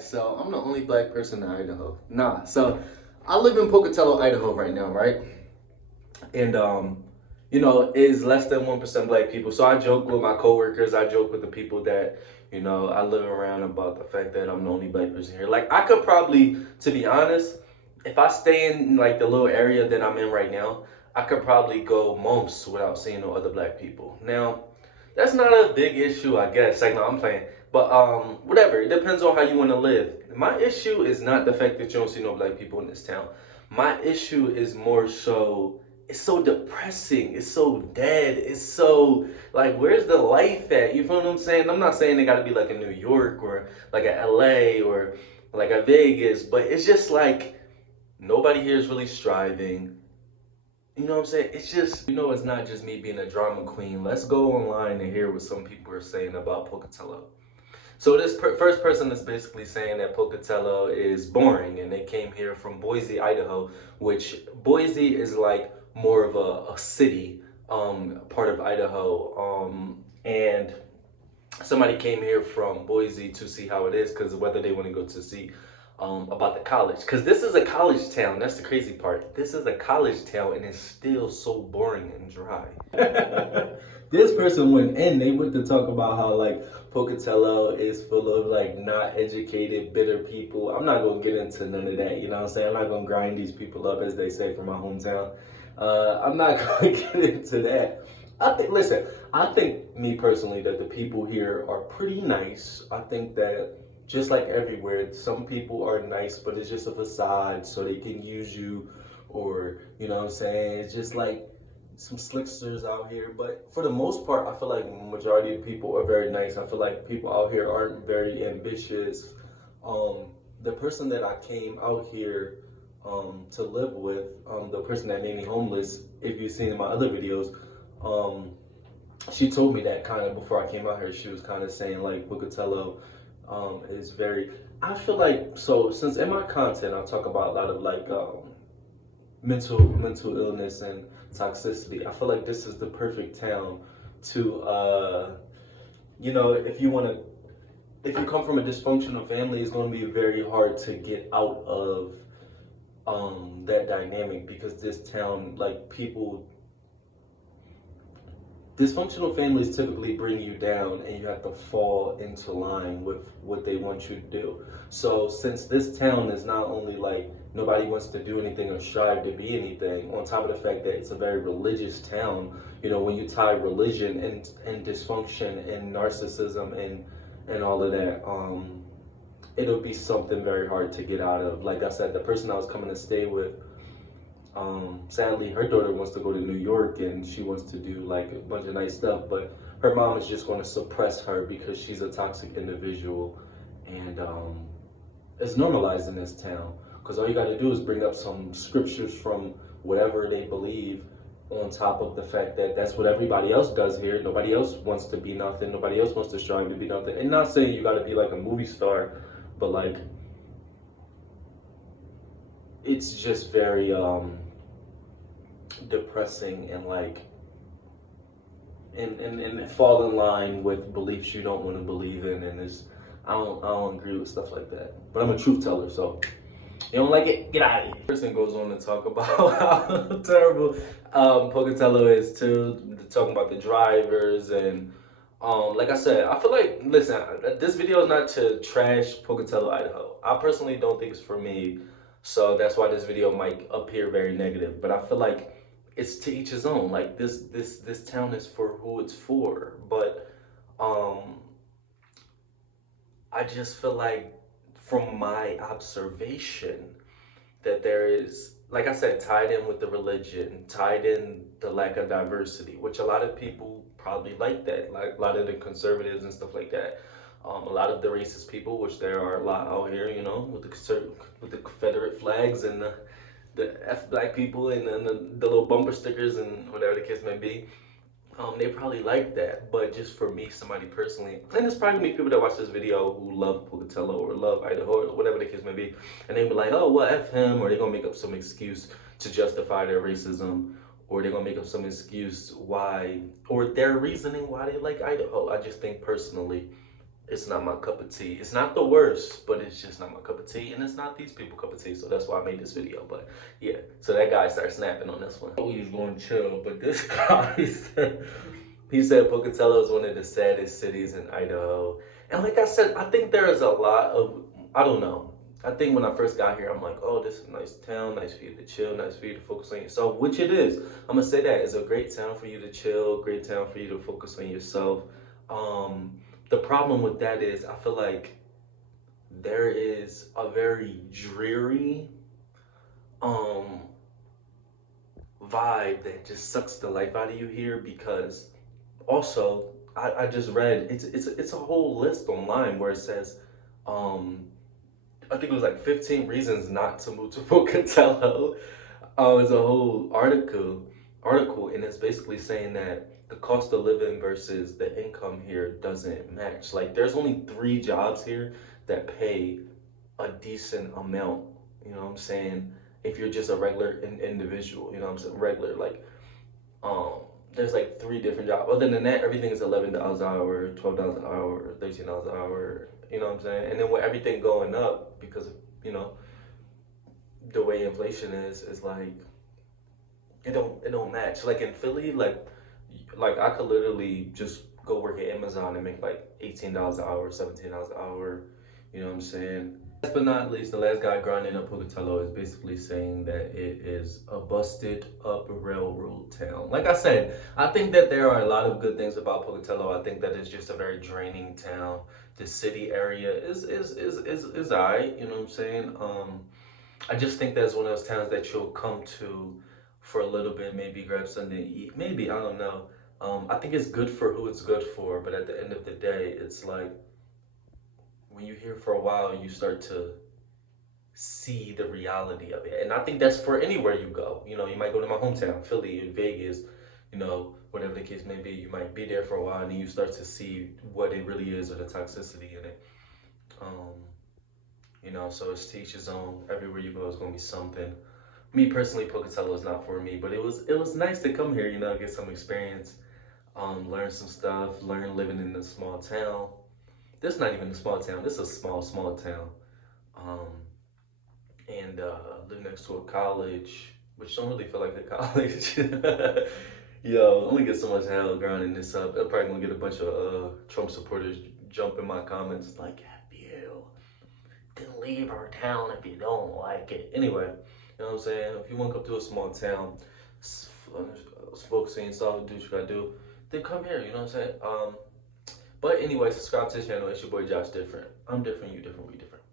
So I'm the only black person in Idaho. Nah, so I live in Pocatello, Idaho right now, right? And is less than 1% black people. So I joke with my coworkers, I joke with the people that, I live around about the fact that I'm the only black person here. Like I could probably, to be honest, if I stay in like the little area that I'm in right now, I could probably go months without seeing no other black people. Now, that's not a big issue, I guess. Like no, I'm playing. But whatever. It depends on how you want to live. My issue is not the fact that you don't see no black people in this town. My issue is more so it's so depressing. It's so dead. It's so like where's the life at? You feel what I'm saying? I'm not saying they gotta be like in New York or like a LA or like a Vegas, but it's just like nobody here is really striving. You know what I'm saying? It's just, it's not just me being a drama queen. Let's go online and hear what some people are saying about Pocatello. So this first person is basically saying that Pocatello is boring and they came here from Boise, Idaho, which Boise is like more of a city, part of Idaho. And somebody came here from Boise to see how it is because whether they want to go to see about the college. Because this is a college town. That's the crazy part. This is a college town and it's still so boring and dry. This person went in, they went to talk about how like Pocatello is full of like not educated, bitter people. I'm not gonna get into none of that, you know what I'm saying? I'm not gonna grind these people up as they say from my hometown. I'm not gonna get into that. I think me personally that the people here are pretty nice. I think that just like everywhere, some people are nice, but it's just a facade so they can use you or, you know what I'm saying? It's just like some slicksters out here, but for the most part, I feel like majority of people are very nice. I feel like people out here aren't very ambitious. The person that I came out here to live with, the person that made me homeless, if you've seen in my other videos, um, she told me that kind of before I came out here. She was kind of saying like Pocatello is very. I feel like so since in my content I talk about a lot of like mental illness and toxicity. I feel like this is the perfect town to if you want to if you come from a dysfunctional family, it's going to be very hard to get out of that dynamic because this town like people dysfunctional families typically bring you down and you have to fall into line with what they want you to do. So since this town is not only like nobody wants to do anything or strive to be anything, on top of the fact that it's a very religious town, when you tie religion and dysfunction and narcissism and all of that, it'll be something very hard to get out of. Like I said, the person I was coming to stay with, sadly, her daughter wants to go to New York and she wants to do like a bunch of nice stuff, but her mom is just going to suppress her because she's a toxic individual, and it's normalized in this town because all you got to do is bring up some scriptures from whatever they believe, on top of the fact that that's what everybody else does here. Nobody else wants to be nothing. Nobody else wants to strive to be nothing. And not saying you got to be like a movie star, but like it's just very depressing and like and fall in line with beliefs you don't want to believe in, and it's I don't agree with stuff like that. But I'm a truth teller, so you don't like it, get out of here. Person goes on to talk about how terrible Pocatello is too, talking about the drivers and like I said, I feel like listen, this video is not to trash Pocatello, Idaho. I personally don't think it's for me, so that's why this video might appear very negative. But I feel like it's to each his own. Like this town is for who it's for. But um I just feel like from my observation that there is, like I said, tied in with the religion, tied in the lack of diversity, which a lot of people probably like that, like a lot of the conservatives and stuff like that. A lot of the racist people, which there are a lot out here, with the Confederate flags and the F black people and then the little bumper stickers and whatever the case may be. They probably like that, but just for me, somebody personally, and there's probably people that watch this video who love Pocatello or love Idaho or whatever the case may be, and they be like, oh, well, F him, or they're gonna make up some excuse to justify their racism, or they're gonna make up some excuse why, or their reasoning why they like Idaho. I just think personally, it's not my cup of tea. It's not the worst, but it's just not my cup of tea, and it's not these people cup of tea. So that's why I made this video. But yeah, so that guy started snapping on this one. We was going to chill, but this guy said, he said Pocatello is one of the saddest cities in Idaho. And like I said, I think there is a lot of, I don't know. I think when I first got here, I'm like, oh, this is a nice town, nice for you to chill, nice for you to focus on yourself, which it is. I'm gonna say that it's a great town for you to chill, great town for you to focus on yourself. The problem with that is I feel like there is a very dreary um vibe that just sucks the life out of you here because also I just read it's a whole list online where it says I think it was like 15 reasons not to move to Pocatello. It's a whole article, and it's basically saying that the cost of living versus the income here doesn't match. Like, there's only 3 jobs here that pay a decent amount. You know what I'm saying? If you're just a regular individual, you know what I'm saying? Regular, like, um, there's like 3 different jobs. Other than that, everything is $11 an hour, $12 an hour, $13 an hour. You know what I'm saying? And then with everything going up because of, you know, the way inflation is like it don't match. Like in Philly, like I could literally just go work at Amazon and make like $18 an hour, $17 an hour. You know what I'm saying? Last but not least, the last guy grinding up Pocatello is basically saying that it is a busted up railroad town. Like I said, I think that there are a lot of good things about Pocatello. I think that it's just a very draining town. The city area is alright, you know what I'm saying? I just think that's one of those towns that you'll come to for a little bit, maybe grab something to eat. Maybe, I don't know. I think it's good for who it's good for, but at the end of the day, it's like when you're here for a while, you start to see the reality of it. And I think that's for anywhere you go. You know, you might go to my hometown, Philly, Vegas, you know, whatever the case may be. You might be there for a while and then you start to see what it really is or the toxicity in it. Um, you know, so it's to each his own. Everywhere you go is gonna be something. Me personally, Pocatello is not for me, but it was nice to come here, you know, get some experience, learn some stuff, learn living in a small town. This is not even a small town. This is a small town. Um, and live next to a college, which don't really feel like a college. Yo, I'm gonna get so much hell grinding this up. I'm probably gonna get a bunch of Trump supporters jump in my comments like, F you, then leave our town if you don't like it. Anyway, you know what I'm saying? If you want to come to a small town, focusing yourself, do what you gotta do, then come here, you know what I'm saying? But anyway, subscribe to the channel. It's your boy Josh Different. I'm different, you different, we different.